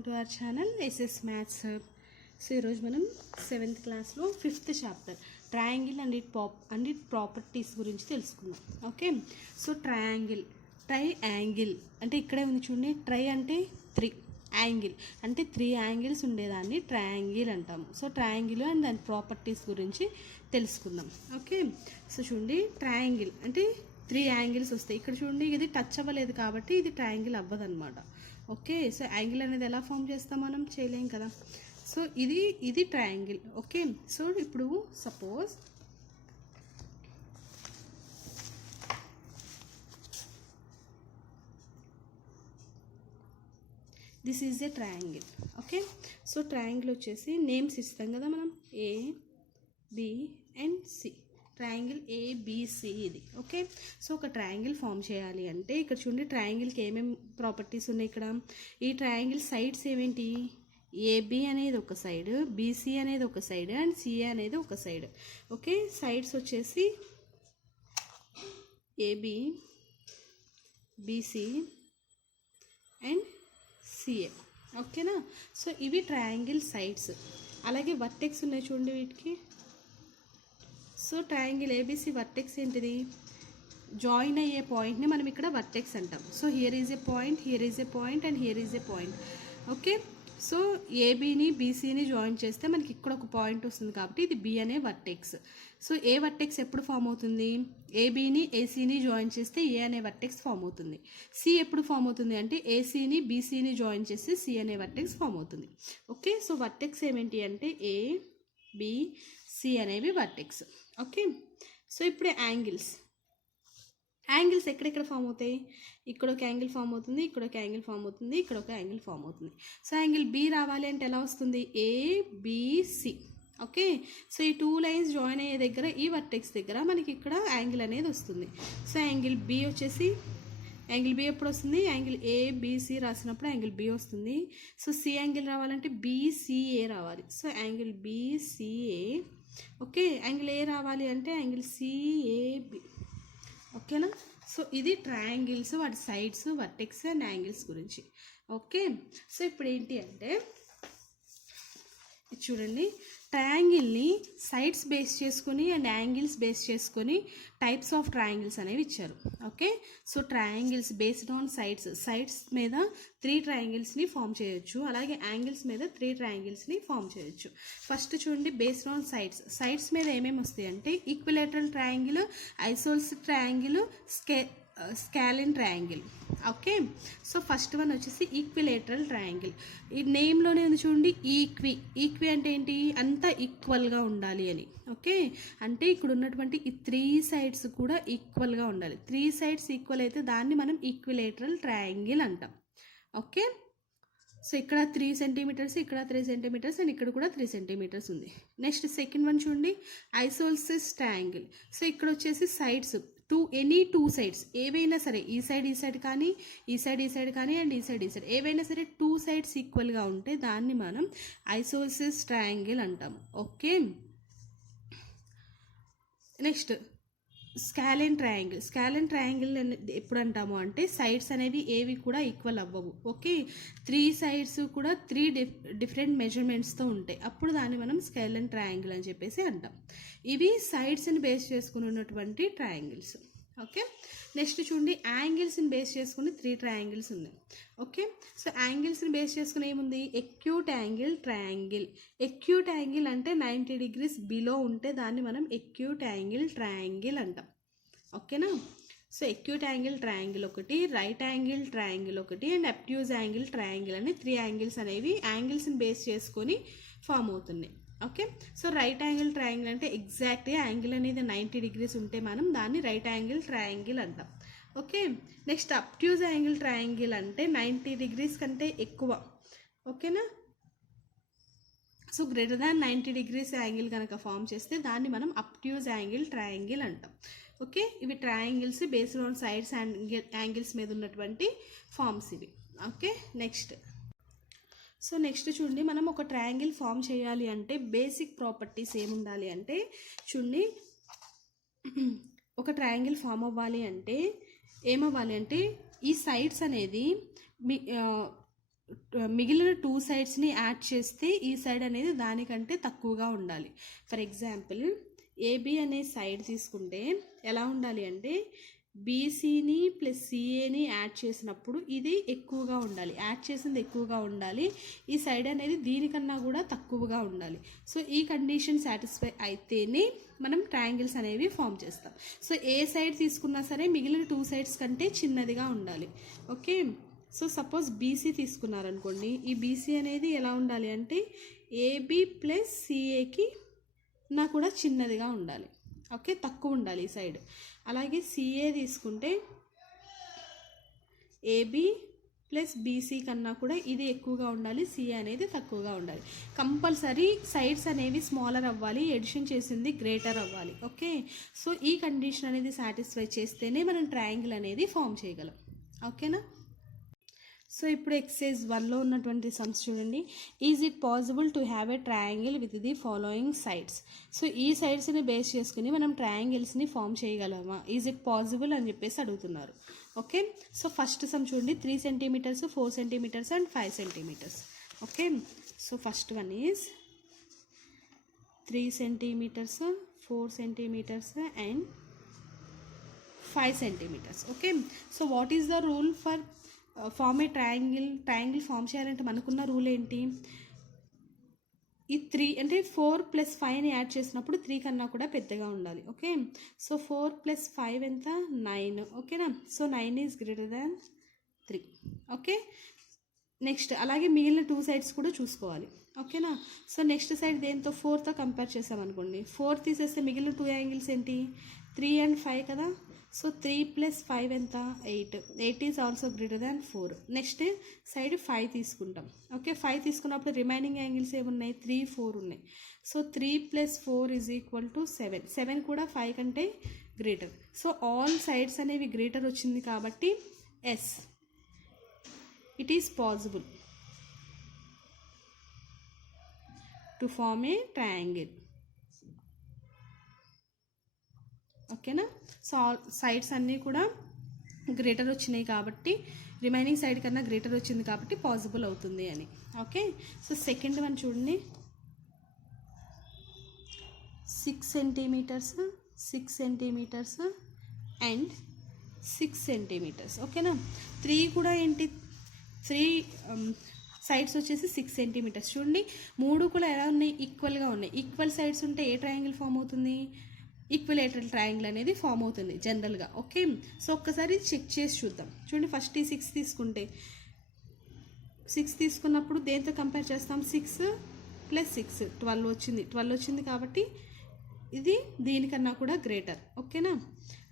Welcome to our channel SS maths hub. So ఈరోజు మనం 7th క్లాస్లో 5th chapter triangle and it properties గురించి తెలుసుకుందాం. ఓకే, సో ట్రయాంగిల్ అంటే ఇక్కడే ఉంది చూడండి. ట్రై అంటే 3, యాంగిల్ అంటే 3 యాంగిల్స్ ఉండేదాన్ని ట్రయాంగిల్ అంటాము. సో ట్రయాంగిల్ అండ్ దాని ప్రాపర్టీస్ గురించి తెలుసుకుందాం. ఓకే, సో చూడండి, ట్రయాంగిల్ అంటే 3 యాంగిల్స్ వస్తాయి. ఇక్కడ చూడండి, ఇది టచ్ అవ్వలేదు కాబట్టి ఇది ట్రయాంగిల్ అవ్వదు అనమాట. ఓకే, సో యాంగిల్ అనేది ఎలా ఫామ్ చేస్తాం, మనం చేయలేం కదా. సో ఇది ట్రయాంగిల్. ఓకే, సో ఇప్పుడు suppose this is a triangle. Okay, so triangle వచ్చేసి నేమ్స్ ఇస్తాం కదా మనం, A, B and C. Triangle ABC ఇది. ఓకే, సో ఒక ట్రయాంగిల్ ఫామ్ చేయాలి అంటే ఇక్కడ చూడండి, ట్రయాంగిల్కి ఏమేమి ప్రాపర్టీస్ ఉన్నాయి. ఇక్కడ ఈ ట్రయాంగిల్ సైడ్స్ ఏమేంటి, ఏబి అనేది ఒక సైడ్, బీసీ అనేది ఒక సైడ్ అండ్ సిఏ అనేది ఒక సైడ్. ఓకే, సైడ్స్ వచ్చేసి ఏబి, బీసీ అండ్ సిఏ. ఓకేనా, సో ఇవి ట్రయాంగిల్ సైడ్స్. అలాగే వర్టెక్స్ ఉన్నాయి చూడండి వీటికి. సో ట్రయాంగిల్ ఏబిసి వర్టెక్స్ ఏంటిది, జాయిన్ అయ్యే పాయింట్ని మనం ఇక్కడ వర్టెక్స్ అంటాం. So here is a point, here is a point and here is a point. Okay, so ఏబీని బీసీని జాయిన్ చేస్తే మనకి ఇక్కడ ఒక పాయింట్ వస్తుంది కాబట్టి ఇది బి అనే వర్టెక్స్. సో ఏ వర్టెక్స్ ఎప్పుడు ఫామ్ అవుతుంది, ఏబీని ఏసీని జాయిన్ చేస్తే ఏ అనే వర్టెక్స్ ఫామ్ అవుతుంది. సి ఎప్పుడు ఫామ్ అవుతుంది అంటే ఏసీని బీసీని జాయిన్ చేస్తే సి అనే వర్టెక్స్ ఫామ్ అవుతుంది. ఓకే, సో వర్టెక్స్ ఏమేంటి అంటే ఏ, బి, సి అనేవి వర్టెక్స్. ఓకే, సో ఇప్పుడు యాంగిల్స్ ఎక్కడెక్కడ ఫామ్ అవుతాయి, ఇక్కడ ఒక యాంగిల్ ఫామ్ అవుతుంది, ఇక్కడ ఒక యాంగిల్ ఫామ్ అవుతుంది, ఇక్కడ ఒక యాంగిల్ ఫామ్ అవుతుంది. సో యాంగిల్ బి రావాలి అంటే ఎలా వస్తుంది, ఏబిసి. ఓకే, సో ఈ 2 లైన్స్ జాయిన్ అయ్యే దగ్గర ఈ వర్టెక్స్ దగ్గర మనకి ఇక్కడ యాంగిల్ అనేది వస్తుంది. సో యాంగిల్ బి వచ్చేసి, యాంగిల్ బి ఎప్పుడు వస్తుంది, యాంగిల్ ఏబిసి రాసినప్పుడు యాంగిల్ బి వస్తుంది. సో సి యాంగిల్ రావాలంటే బీసీఏ రావాలి. So angle BCA. Okay, angle A రావాలి అంటే యాంగిల్ సిఏబి. ఓకేనా, సో ఇది ట్రయాంగిల్స్, వాటి సైడ్స్, వర్టెక్స్ అండ్ యాంగిల్స్ గురించి. ఓకే, సో ఇప్పుడు ఏంటి అంటే చూడండి, ట్రయాంగిల్ని సైడ్స్ బేస్ చేసుకుని అండ్ యాంగిల్స్ బేస్ చేసుకొని టైప్స్ ఆఫ్ ట్రయాంగిల్స్ అనేవి ఇచ్చారు. Okay, so triangles based on sides మీద 3 ట్రయాంగిల్స్ని ఫామ్ చేయొచ్చు, అలాగే యాంగిల్స్ మీద 3 ట్రయాంగిల్స్ని ఫామ్ చేయొచ్చు. ఫస్ట్ చూడండి, బేస్డ్ ఆన్ సైడ్స్ మీద ఏమేమి వస్తాయి అంటే equilateral triangle, isosceles triangle, scalene triangle. Okay, so first one వచ్చేసి ఈక్విలేటరల్ ట్రయాంగిల్. ఈ నేమ్లోనే ఉంది చూడండి, ఈక్వి అంటే ఏంటి, అంతా ఈక్వల్గా ఉండాలి అని. ఓకే, అంటే ఇక్కడ ఉన్నటువంటి ఈ 3 సైడ్స్ కూడా ఈక్వల్గా ఉండాలి. 3 సైడ్స్ ఈక్వల్ అయితే దాన్ని మనం ఈక్విలేటరల్ ట్రయాంగిల్ అంటాం. ఓకే, సో ఇక్కడ 3 సెంటీమీటర్స్, ఇక్కడ 3 సెంటీమీటర్స్ అండ్ ఇక్కడ కూడా 3 సెంటీమీటర్స్ ఉంది. నెక్స్ట్ సెకండ్ వన్ చూడండి, ఐసోసెలిస్ ట్రయాంగిల్. సో ఇక్కడ వచ్చేసి సైడ్స్ ఎనీ 2 సైడ్స్ ఏవైనా సరే, ఈ సైడ్ కానీ, ఈ సైడ్ కానీ అండ్ ఈ సైడ్ ఏవైనా సరే 2 సైడ్స్ ఈక్వల్గా ఉంటే దాన్ని మనం ఐసోసెలిస్ ట్రయాంగిల్ అంటాము. ఓకే, నెక్స్ట్ స్కాలిన్ ట్రయాంగిల్ ఎప్పుడు అంటాము అంటే సైడ్స్ అనేవి ఏవి కూడా ఈక్వల్ అవ్వవు. ఓకే, 3 సైడ్స్ కూడా 3 డిఫరెంట్ మెజర్మెంట్స్తో ఉంటాయి, అప్పుడు దాన్ని మనం స్కాలిన్ ట్రయాంగిల్ అని చెప్పేసి అంటాం. ఇవి సైడ్స్ని బేస్ చేసుకుని ఉన్నటువంటి ట్రయాంగిల్స్. ఓకే, నెక్స్ట్ చూడండి, యాంగిల్స్ని బేస్ చేసుకుని 3 ట్రయాంగిల్స్ ఉన్నాయి. ఓకే, సో యాంగిల్స్ని బేస్ చేసుకుని ఏముంది, acute angle triangle. Acute angle అంటే 90 degrees బిలో ఉంటే దాన్ని మనం ఎక్యూట్ యాంగిల్ ట్రయాంగిల్ అంటాం. ఓకేనా, సో ఎక్యూట్ యాంగిల్ ట్రయాంగిల్ ఒకటి, రైట్ యాంగిల్ ట్రయాంగిల్ ఒకటి అండ్ అబ్ట్యూజ్ యాంగిల్ ట్రయాంగిల్ అని 3 యాంగిల్స్ అనేవి యాంగిల్స్ని బేస్ చేసుకొని ఫామ్ అవుతున్నాయి. Okay, so right angle triangle అంటే ఎగ్జాక్ట్గా యాంగిల్ అనేది 90 degrees ఉంటే మనం దాన్ని రైట్ యాంగిల్ ట్రయాంగిల్ అంటాం. ఓకే, నెక్స్ట్ అబ్ట్యూజ్ యాంగిల్ ట్రయాంగిల్ అంటే 90 degrees కంటే ఎక్కువ. ఓకేనా, so greater than 90 degrees angle కనుక ఫామ్ చేస్తే దాన్ని మనం అబ్ట్యూజ్ యాంగిల్ ట్రయాంగిల్ అంటాం. ఓకే, ఇవి triangles based on sides angles మీద ఉన్నటువంటి ఫార్మ్స్ ఇవి. ఓకే, నెక్స్ట్ చూడండి, మనం ఒక ట్రయాంగిల్ ఫామ్ చేయాలి అంటే బేసిక్ ప్రాపర్టీస్ ఏముండాలి అంటే చూడండి, ఒక ట్రయాంగిల్ ఫామ్ అవ్వాలి అంటే ఏమవ్వాలి అంటే ఈ సైడ్స్ అనేది మిగిలిన 2 సైడ్స్ని యాడ్ చేస్తే ఈ సైడ్ అనేది దానికంటే తక్కువగా ఉండాలి. ఫర్ ఎగ్జాంపుల్ ఏబి అనే సైడ్ తీసుకుంటే ఎలా ఉండాలి అంటే బీసీని ప్లస్ సిఏని యాడ్ చేసినప్పుడు ఇది ఎక్కువగా ఉండాలి, యాడ్ చేసింది ఎక్కువగా ఉండాలి, ఈ సైడ్ అనేది దీనికన్నా కూడా తక్కువగా ఉండాలి. సో ఈ కండిషన్ సాటిస్ఫై అయితేనే మనం ట్రయాంగిల్స్ అనేవి ఫామ్ చేస్తాం. సో ఏ సైడ్ తీసుకున్నా సరే మిగిలిన 2 సైడ్స్ కంటే చిన్నదిగా ఉండాలి. ఓకే, సో సపోజ్ బీసీ తీసుకున్నారనుకోండి, ఈ బీసీ అనేది ఎలా ఉండాలి అంటే ఏబి ప్లస్ సిఏకి నా కూడా చిన్నదిగా ఉండాలి. ఓకే, తక్కువ ఉండాలి ఈ సైడ్. అలాగే సిఏ తీసుకుంటే ఏబి ప్లస్ బీసీ కన్నా కూడా ఇది ఎక్కువగా ఉండాలి, సిఏ అనేది తక్కువగా ఉండాలి. కంపల్సరీ సైడ్స్ అనేవి స్మాలర్ అవ్వాలి, ఎడిషన్ చేసింది గ్రేటర్ అవ్వాలి. ఓకే, సో ఈ కండిషన్ అనేది సాటిస్ఫై చేస్తేనే మనం ట్రయాంగిల్ అనేది ఫామ్ చేయగలం. ఓకేనా? సో ఇప్పుడు ఎక్సర్సైజ్ 1లో ఉన్నటువంటి సమ్స్ చూడండి. Is it possible to have a triangle with the following sides? So ఈ సైడ్స్ని బేస్ చేసుకుని మనం ట్రయాంగిల్స్ని ఫామ్ చేయగలమా, ఈజ్ ఇట్ పాసిబుల్ అని చెప్పేసి అడుగుతున్నారు. ఓకే, సో ఫస్ట్ సమ్ చూడండి, 3 centimetres, 4 centimetres and 5 centimetres. Okay, so first one is 3 centimetres, 4 centimetres and 5 centimetres. Okay, so what is the rule for form a triangle form చేయాలంటే మనకున్న rule ఏంటి? ఈ 3 అంటే 4 + 5ని యాడ్ చేసినప్పుడు 3 కన్నా కూడా పెద్దగా ఉండాలి. ఓకే, సో 4 + 5 ఎంత? 9. ఓకేనా? So 9 is greater than 3. Okay, next అలాగే మిగిలిన 2 సైడ్స్ కూడా చూసుకోవాలి. ఓకేనా? సో నెక్స్ట్ సైడ్ దేంతో? 4తో కంపేర్ చేసామనుకోండి, 4 తీసేస్తే మిగిలిన 2 యాంగిల్స్ ఏంటి? 3 and 5 కదా. సో 3 + 5 ఎంత? 8. 8 is also greater than 4. Next side 5 తీసుకుంటాం. ఓకే, 5 తీసుకున్నప్పుడు రిమైనింగ్ యాంగిల్స్ ఏమున్నాయి? 3, 4 ఉన్నాయి. సో 3 + 4 = 7. 7 కూడా 5 కంటే గ్రేటర్. సో ఆల్ సైడ్స్ అనేవి గ్రేటర్ వచ్చింది కాబట్టి yes, it is possible to form a triangle. ఓకేనా? సో సైడ్స్ అన్నీ కూడా గ్రేటర్ వచ్చినాయి కాబట్టి, రిమైనింగ్ సైడ్ కన్నా గ్రేటర్ వచ్చింది కాబట్టి పాసిబుల్ అవుతుంది అని. ఓకే, సో సెకండ్ వన్ చూడండి, 6 సెంటీమీటర్స్, 6 సెంటీమీటర్స్ అండ్ 6 సెంటీమీటర్స్. ఓకేనా? 3 కూడా ఏంటి? 3 సైడ్స్ వచ్చేసి 6 సెంటీమీటర్స్. చూడండి 3 కూడా ఎలా ఉన్నాయి? ఈక్వల్గా ఉన్నాయి. ఈక్వల్ సైడ్స్ ఉంటే ఏ ట్రయాంగిల్ ఫామ్ అవుతుంది? ఈక్విలేటరల్ ట్రయాంగిల్ అనేది ఫామ్ అవుతుంది జనరల్గా. ఓకే, సో ఒక్కసారి చెక్ చేసి చూద్దాం. చూడండి, ఫస్ట్ ఈ 6 తీసుకుంటే, 6 తీసుకున్నప్పుడు దేంతో కంపేర్ చేస్తాం? 6 + 6 12 వచ్చింది. 12 వచ్చింది కాబట్టి ఇది దీనికన్నా కూడా గ్రేటర్. ఓకేనా?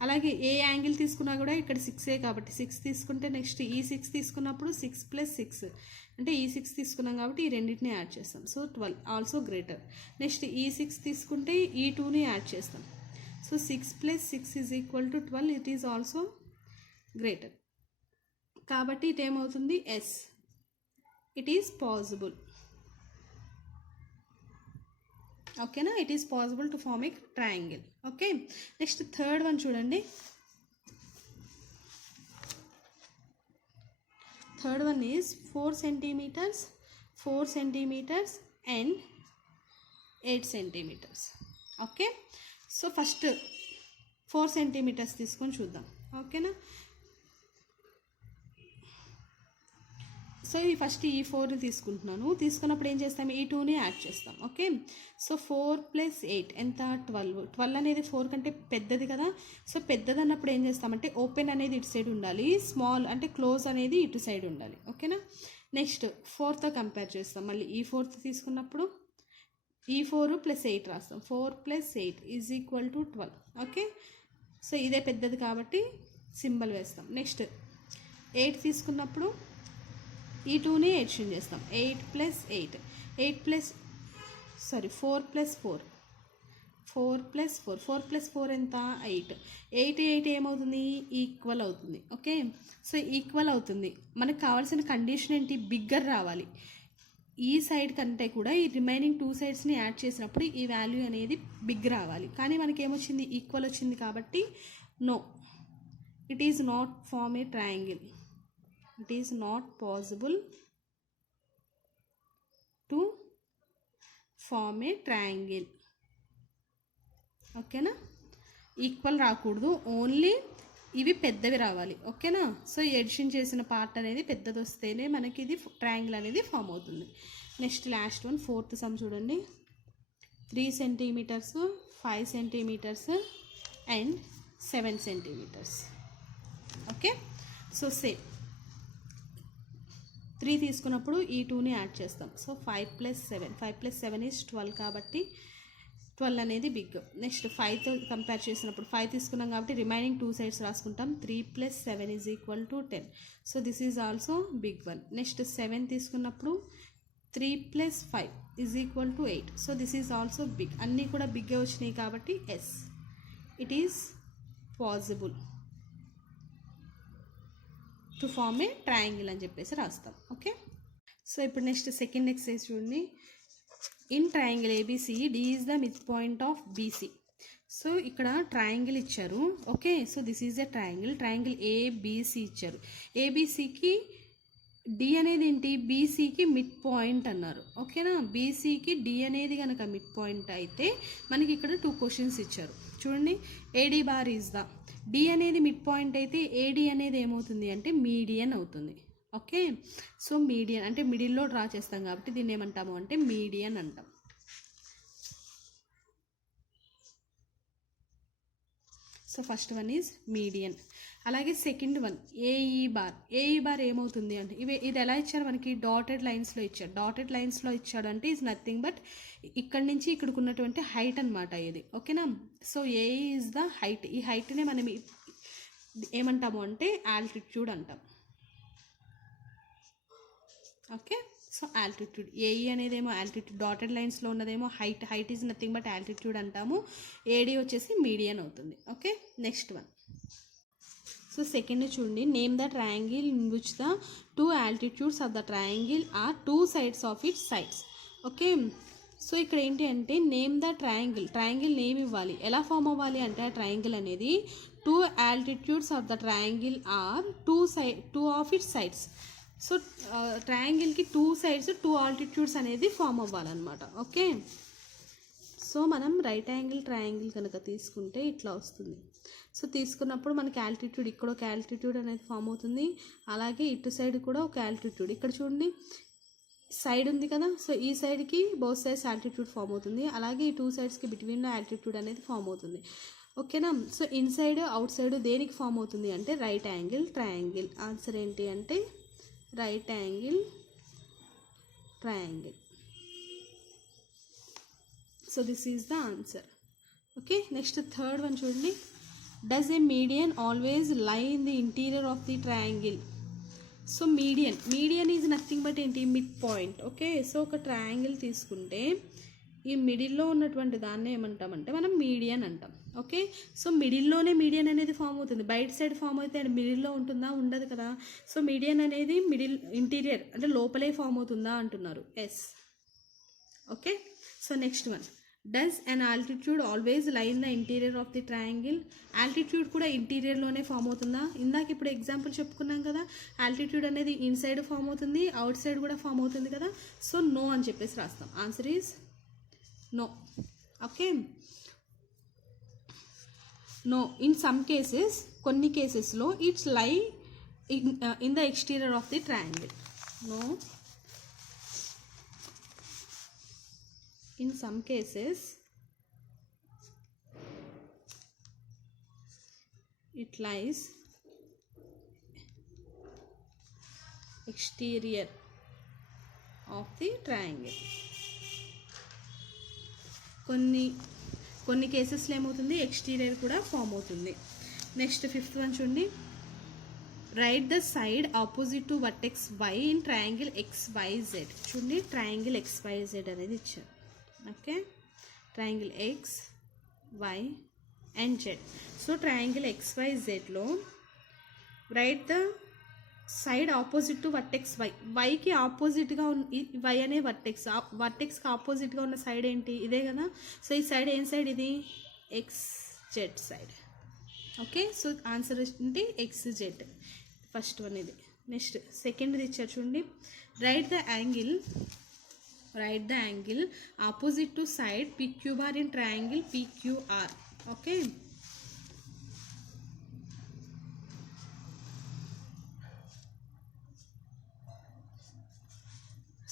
అలాగే ఏ యాంగిల్ తీసుకున్నా కూడా ఇక్కడ 6ఏ కాబట్టి 6 తీసుకుంటే, నెక్స్ట్ ఈ 6 తీసుకున్నప్పుడు 6 + 6 అంటే ఈ 6 తీసుకున్నాం కాబట్టి ఈ రెండింటిని యాడ్ చేస్తాం. So 12 also greater. నెక్స్ట్ ఈ 6 తీసుకుంటే ఈ 2ని యాడ్ చేస్తాం. So 6 + 6 = 12. It is also greater. కాబట్టి ఇదేమవుతుంది? Yes, it is possible. ఓకేనా? It is possible to form a triangle. Okay, next third one చూడండి. Third one is 4 centimeters, 4 centimetres and 8 centimeters. Okay, so first 4 centimeters తీసుకొని చూద్దాం. ఓకేనా? So ఈ first ఈ 4 తీసుకుంటున్నాను. తీసుకున్నప్పుడు ఏం చేస్తాం? ఈ 2ని యాడ్ చేస్తాం. ఓకే, సో 4 + 8 ఎంత? 12. 12 అనేది 4 కంటే పెద్దది కదా. సో పెద్దది అన్నప్పుడు ఏం చేస్తామంటే ఓపెన్ అనేది ఇటు సైడ్ ఉండాలి, స్మాల్ అంటే క్లోజ్ అనేది ఇటు సైడ్ ఉండాలి. ఓకేనా? నెక్స్ట్ 4తో కంపేర్ చేస్తాం. మళ్ళీ ఈ 4th తీసుకున్నప్పుడు ఈ 4 + 8 రాస్తాం. 4 + 8 = 12. ఓకే, సో ఇదే పెద్దది కాబట్టి సింబల్ వేస్తాం. నెక్స్ట్ 8 తీసుకున్నప్పుడు ఈ 2ని ఎడిషన్ చేస్తాం. 8 + 8 4 + 4 4 + 4 4 + 4 ఎంత? 8. 8 ఏమవుతుంది? ఈక్వల్ అవుతుంది. ఓకే, సో ఈక్వల్ అవుతుంది. మనకు కావాల్సిన కండిషన్ ఏంటి? బిగ్గర్ రావాలి. ఈ సైడ్ కంటే కూడా ఈ రిమైనింగ్ 2 సైడ్స్ని యాడ్ చేసినప్పుడు ఈ వాల్యూ అనేది బిగ్ రావాలి. కానీ మనకి ఏమొచ్చింది? ఈక్వల్ వచ్చింది కాబట్టి no, it is not form a triangle. It is not possible to form a triangle. ఓకేనా, ఈక్వల్ రాకూడదు, ఓన్లీ ఇవి పెద్దవి రావాలి. ఓకేనా, సో ఎడిషన్ చేసిన పార్ట్ అనేది పెద్దది వస్తేనే మనకి ఇది ట్రయాంగిల్ అనేది ఫామ్ అవుతుంది. Next last one, fourth sum చూడండి. 3 centimetres, 5 centimetres and 7 centimetres. Okay, so same 3 తీసుకున్నప్పుడు ఈ 2ని యాడ్ చేస్తాం. సో 5 + 7, 5 + 7 ఈజ్ 12 కాబట్టి 12 అనేది బిగ్. నెక్స్ట్ 5తో కంపేర్ చేసినప్పుడు 5 తీసుకున్నాం కాబట్టి రిమైనింగ్ 2 సైడ్స్ రాసుకుంటాం. 3 + 7 = 10. So this is also big one. Next 7 తీసుకున్నప్పుడు 3 + 5 = 8. So this is also big. అన్నీ కూడా బిగ్గే వచ్చినాయి కాబట్టి yes, it is possible to form a triangle అని చెప్పేసి రాస్తాం. ఓకే, సో ఇప్పుడు నెక్స్ట్ సెకండ్ ఎక్సర్సైజ్ చూడండి. In triangle ABC, D is the mid point of BC. So ఇక్కడ ట్రయాంగిల్ ఇచ్చారు. Okay, so this is a triangle ABC ఇచ్చారు. ABCకి D అనేది ఏంటి, BCకి మిడ్ పాయింట్ అన్నారు. ఓకేనా, BCకి D అనేది కనుక మిడ్ పాయింట్ అయితే మనకి ఇక్కడ 2 క్వశ్చన్స్ ఇచ్చారు. చూడండి, AD bar is the, D అనేది మిడ్ పాయింట్ అయితే AD అనేది ఏమవుతుంది అంటే మీడియన్ అవుతుంది. ఓకే, సో మీడియన్ అంటే మిడిల్లో డ్రా చేస్తాం కాబట్టి దీన్ని ఏమంటాము అంటే మీడియన్ అంటాం. So first one is median. అలాగే సెకండ్ వన్ ఏఈ బార్ ఏమవుతుంది అంటే ఇది ఎలా ఇచ్చారు మనకి, డాటెడ్ లైన్స్లో ఇచ్చాడు. డాటెడ్ లైన్స్లో ఇచ్చాడు అంటే ఈజ్ నథింగ్ బట్ ఇక్కడ నుంచి ఇక్కడికి ఉన్నటువంటి హైట్ అనమాట ఇది. ఓకేనా, so AE is the height. ఈ హైట్నే మనం ఏమంటాము అంటే ఆల్టిట్యూడ్ అంటాం. ఓకే, సో ఆల్టిట్యూడ్, ఏఈ అనేదేమో ఆల్టిట్యూడ్, డాటెడ్ లైన్స్లో ఉన్నదేమో height is nothing but altitude అంటాము. ఏడి వచ్చేసి మీడియన్ అవుతుంది. Okay, next one. So second చూడండి, name the triangle in which the 2 altitudes of the triangle are 2 sides of it sides. Okay, so ఇక్కడ ఏంటి అంటే name the triangle name ఇవ్వాలి. ఎలా form అవ్వాలి అంటే ఆ ట్రయాంగిల్ అనేది 2 altitudes of the triangle are 2 of it sides. So ట్రయాంగిల్కి 2 సైడ్స్ 2 ఆల్టిట్యూడ్స్ అనేది ఫామ్ అవ్వాలన్నమాట. ఓకే, సో మనం రైట్ యాంగిల్ ట్రయాంగిల్ కనుక తీసుకుంటే ఇట్లా వస్తుంది. సో తీసుకున్నప్పుడు మనకి ఆల్టిట్యూడ్, ఇక్కడ ఒక ఆల్టిట్యూడ్ అనేది ఫామ్ అవుతుంది. అలాగే ఇటు సైడ్ కూడా ఒక ఆల్టిట్యూడ్, ఇక్కడ చూడండి సైడ్ ఉంది కదా, సో ఈ సైడ్కి బోత్ సైడ్స్ ఆల్టిట్యూడ్ ఫామ్ అవుతుంది. అలాగే ఈ 2 సైడ్స్కి బిట్వీన్ ఆల్టిట్యూడ్ అనేది ఫామ్ అవుతుంది. ఓకేనా, సో ఇన్సైడ్ అవుట్ సైడ్ దేనికి ఫామ్ అవుతుంది అంటే రైట్ యాంగిల్ ట్రయాంగిల్. ఆన్సర్ ఏంటి అంటే right angle triangle. So this is the answer. Okay, next third one చూడండి. Does a median always lie in the interior of the triangle. So median is nothing but ఏంటి, mid point. Okay, so ఒక triangle తీసుకుంటే ఈ మిడిల్లో ఉన్నటువంటి దాన్ని ఏమంటామంటే మనం మీడియన్ అంటాం. ఓకే, సో మిడిల్లోనే మీడియన్ అనేది ఫామ్ అవుతుంది. బయట సైడ్ ఫామ్ అయితే మిడిల్లో ఉంటుందా, ఉండదు కదా. సో మీడియన్ అనేది ఇంటీరియర్ అంటే లోపలే ఫామ్ అవుతుందా అంటున్నారు. Yes. Okay, so next one, does an altitude always lie in the interior of the triangle. Altitude కూడా ఇంటీరియర్లోనే ఫామ్ అవుతుందా? ఇందాక ఇప్పుడు ఎగ్జాంపుల్ చెప్పుకున్నాం కదా, ఆల్టిట్యూడ్ అనేది ఇన్సైడ్ ఫామ్ అవుతుంది, అవుట్ సైడ్ కూడా ఫామ్ అవుతుంది కదా. సో నో అని చెప్పేసి రాస్తాం. Answer is no. Okay, no in some cases, కొన్ని కేసెస్లో it's lie in the exterior of the triangle. No, in some cases it lies exterior of the triangle. కొన్ని కేసెస్లో ఏమవుతుంది, ఎక్స్టీరియర్ కూడా ఫామ్ అవుతుంది. నెక్స్ట్ ఫిఫ్త్ వన్ చూడండి. Right the side opposite to vertex y in triangle XYZ. చూడండి, triangle XYZ అనేది ఇచ్చారు. Okay, triangle X, Y and Z. So triangle XYZలో right the side opposite to vertex y. వైకి ఆపోజిట్గా ఉన్న y అనే వర్టెక్స్కి ఆపోజిట్గా ఉన్న సైడ్ ఏంటి, ఇదే కదా. సో ఈ సైడ్ ఏం సైడ్, ఇది XZ side. Okay, so answer ఏంటి XZ, ఫస్ట్ వన్ ఇది. నెక్స్ట్ సెకండ్ది ఇచ్చారు చూడండి. Right the angle write the angle opposite to side PQ bar in triangle PQR. Okay.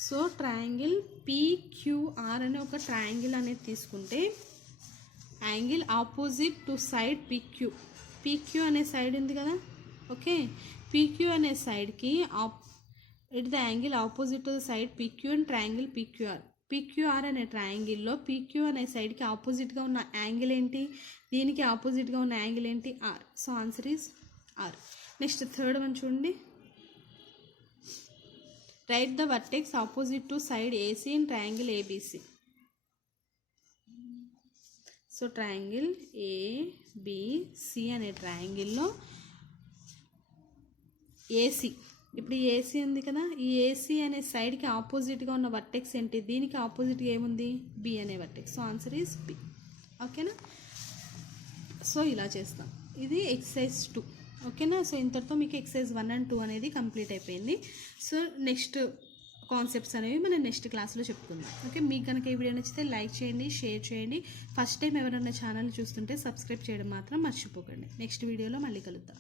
So triangle PQR అనే ఒక ట్రయాంగిల్ అనేది తీసుకుంటే angle opposite to side PQ అనే సైడ్ ఉంది కదా. ఓకే, PQ అనే సైడ్కి it the angle opposite to the side PQ and triangle PQR అనే ట్రయాంగిల్లో PQ అనే సైడ్కి ఆపోజిట్గా ఉన్న యాంగిల్ ఏంటి, దీనికి ఆపోజిట్గా ఉన్న యాంగిల్ ఏంటి, R. So answer is R. Next third one చూడండి. Right the vertex opposite to side AC in triangle ABC. సో ట్రయాంగిల్ ABC అనే ట్రయాంగిల్లో AC, ఇప్పుడు AC ఉంది కదా, ఈ AC అనే సైడ్కి ఆపోజిట్గా ఉన్న వర్టెక్స్ ఏంటి, దీనికి ఆపోజిట్గా ఏముంది, B అనే vertex. So answer is B. ఓకేనా. సో ఇలా చేస్తాం. ఇది ఎక్సర్సైజ్ 2. ఓకేనా. సో ఇంతటితో మీకు ఎక్సర్సైజ్ 1 and 2 అనేది కంప్లీట్ అయిపోయింది. సో నెక్స్ట్ కాన్సెప్ట్స్ అనేవి మనం నెక్స్ట్ క్లాస్లో చెప్పుకుందాం. ఓకే, మీకు కనుక ఈ వీడియో నచ్చితే లైక్ చేయండి, షేర్ చేయండి. ఫస్ట్ టైం ఎవరైనా ఛానల్ చూస్తుంటే సబ్స్క్రైబ్ చేయడం మాత్రం మర్చిపోకండి. నెక్స్ట్ వీడియోలో మళ్ళీ కలుద్దాం.